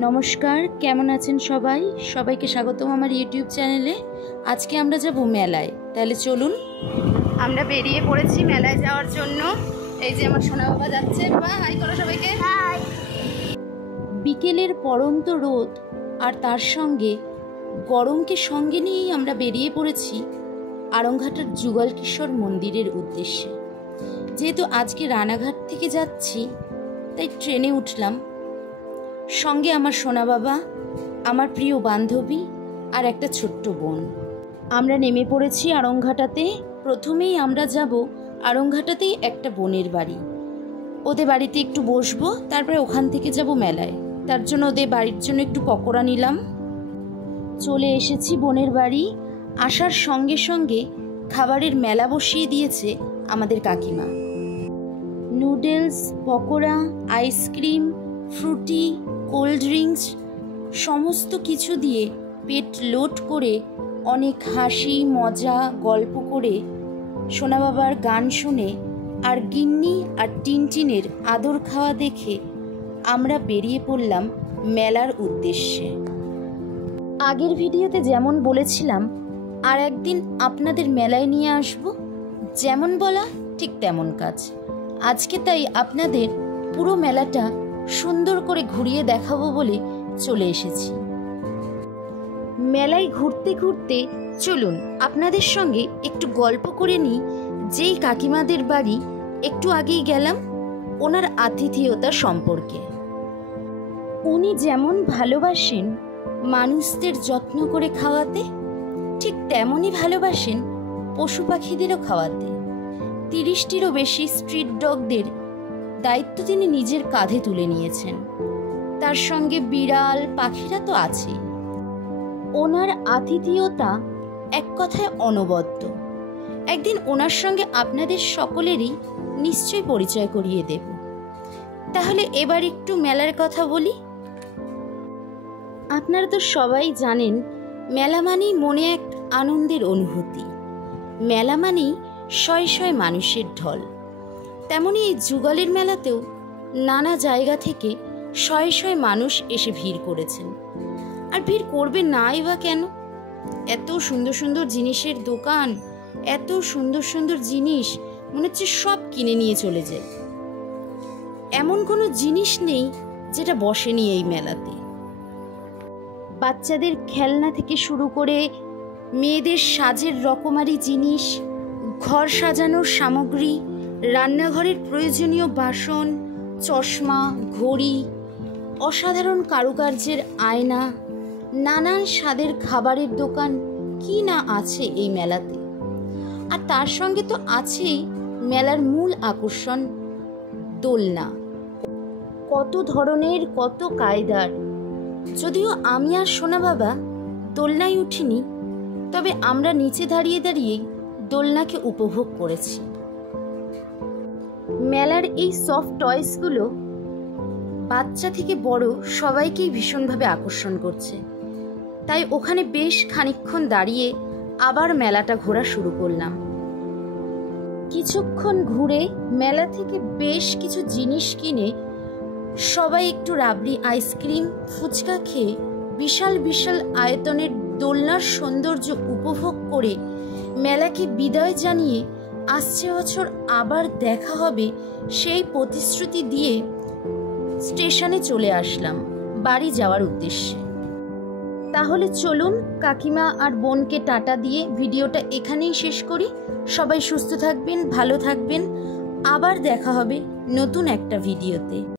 নমস্কার, কেমন আছেন সবাই? সবাইকে স্বাগতম আমার ইউটিউব চ্যানেলে। আজকে আমরা যাব মেলায়, তাহলে চলুন। আমরা বেরিয়ে পড়েছি মেলায় যাওয়ার জন্য। এই যে আমার সোনা বাবা যাচ্ছে। বাবা হাই করো সবাইকে। হাই। বিকেলের পড়ন্ত রোদ আর তার সঙ্গে গরমকে সঙ্গে নিয়েই আমরা বেরিয়ে পড়েছি আড়ংঘাটার যুগল কিশোর মন্দিরের উদ্দেশ্যে। যেহেতু আজকে রানাঘাট থেকে যাচ্ছি, তাই ট্রেনে উঠলাম। সঙ্গে আমার সোনা বাবা, আমার প্রিয় বান্ধবী আর একটা ছোট্ট বোন। আমরা নেমে পড়েছি আড়ংঘাটাতে। প্রথমেই আমরা যাব আড়ংঘাটাতেই একটা বোনের বাড়ি। ওদের বাড়িতে একটু বসবো, তারপরে ওখান থেকে যাব মেলায়। তার জন্য ওদের বাড়ির জন্য একটু পকোড়া নিলাম। চলে এসেছি বোনের বাড়ি। আসার সঙ্গে সঙ্গে খাবারের মেলা বসিয়ে দিয়েছে আমাদের কাকিমা। Noodles, pakora, ice cream, Frooti, cold drinks সমস্ত কিছু দিয়ে পেট লোড করে, অনেক হাসি মজা গল্প করে, সোনা বাবার গান শুনে আর গিন্নি আর টিনটিনের আদর খাওয়া দেখে আমরা বেরিয়ে পড়লাম মেলার উদ্দেশ্যে। আগের ভিডিওতে যেমন বলেছিলাম, আর একদিন আপনাদের মেলায় নিয়ে আসব। যেমন বলা ঠিক তেমন কাজ। আজকে তাই আপনাদের পুরো মেলাটা সুন্দর করে ঘুরিয়ে দেখাবো বলে চলে এসেছি। মেলায় ঘুরতে ঘুরতে চলুন আপনাদের সঙ্গে একটু গল্প করে নিই। যেই কাকিমাদের বাড়ি একটু আগেই গেলাম, ওনার আতিথেয়তা সম্পর্কে। উনি যেমন ভালোবাসেন মানুষদের যত্ন করে খাওয়াতে, ঠিক তেমনই ভালোবাসেন পশু পাখিদেরও খাওয়াতে। 30টিরও বেশি স্ট্রিট ডগদের দায়িত্ব তিনি নিজের কাঁধে তুলে নিয়েছেন। তার সঙ্গে বিড়াল পাখিরা তো আছেই। ওনার আতিথেয়তা এক কথায় অনবদ্য। একদিন ওনার সঙ্গে আপনাদের সকলেরই নিশ্চয়ই পরিচয় করিয়ে দেব। তাহলে এবার একটু মেলার কথা বলি। আপনারা তো সবাই জানেন, মেলা মানেই মনে এক আনন্দের অনুভূতি। মেলা মানেই শয়ে শয়ে মানুষের ঢল। তেমনই এই যুগলের মেলাতেও নানা জায়গা থেকে শয়ে শয়ে মানুষ এসে ভিড় করেছেন। আর ভিড় করবে নাই বা কেন? এত সুন্দর সুন্দর জিনিসের দোকান, এত সুন্দর সুন্দর জিনিস, মনে হচ্ছে সব কিনে নিয়ে চলে যায়। এমন কোনো জিনিস নেই যেটা বসেনি এই মেলাতে। বাচ্চাদের খেলনা থেকে শুরু করে মেয়েদের সাজের রকমারি জিনিস, ঘর সাজানোর সামগ্রী, রান্নাঘরের প্রয়োজনীয় বাসন, চশমা, ঘড়ি, অসাধারণ কারুকার্যের আয়না, নানান স্বাদের খাবারের দোকান, কি না আছে এই মেলাতে। আর তার সঙ্গে তো আছেই মেলার মূল আকর্ষণ দোলনা। কত ধরনের, কত কায়দার। যদিও আমি আর সোনা বাবা দোলনায় উঠিনি, তবে আমরা নিচে দাঁড়িয়ে দাঁড়িয়ে দোলনাকে উপভোগ করেছি। মেলার এই সফট টয়সগুলো বাচ্চা থেকে বড় সবাইকেই ভীষণভাবে আকর্ষণ করছে। তাই ওখানে বেশ খানিকক্ষণ দাঁড়িয়ে আবার মেলাটা ঘোরা শুরু করলাম। কিছুক্ষণ ঘুরে মেলা থেকে বেশ কিছু জিনিস কিনে সবাই একটু রাবড়ি, আইসক্রিম, ফুচকা খেয়ে বিশাল বিশাল আয়তনের দোলনার সৌন্দর্য উপভোগ করে মেলাকে বিদায় জানিয়ে আসছে বছর আবার দেখা হবে সেই প্রতিশ্রুতি দিয়ে স্টেশনে চলে আসলাম বাড়ি যাওয়ার উদ্দেশ্যে। তাহলে চলুন কাকিমা আর বোনকে টাটা দিয়ে ভিডিওটা এখানেই শেষ করি। সবাই সুস্থ থাকবেন, ভালো থাকবেন। আবার দেখা হবে নতুন একটা ভিডিওতে।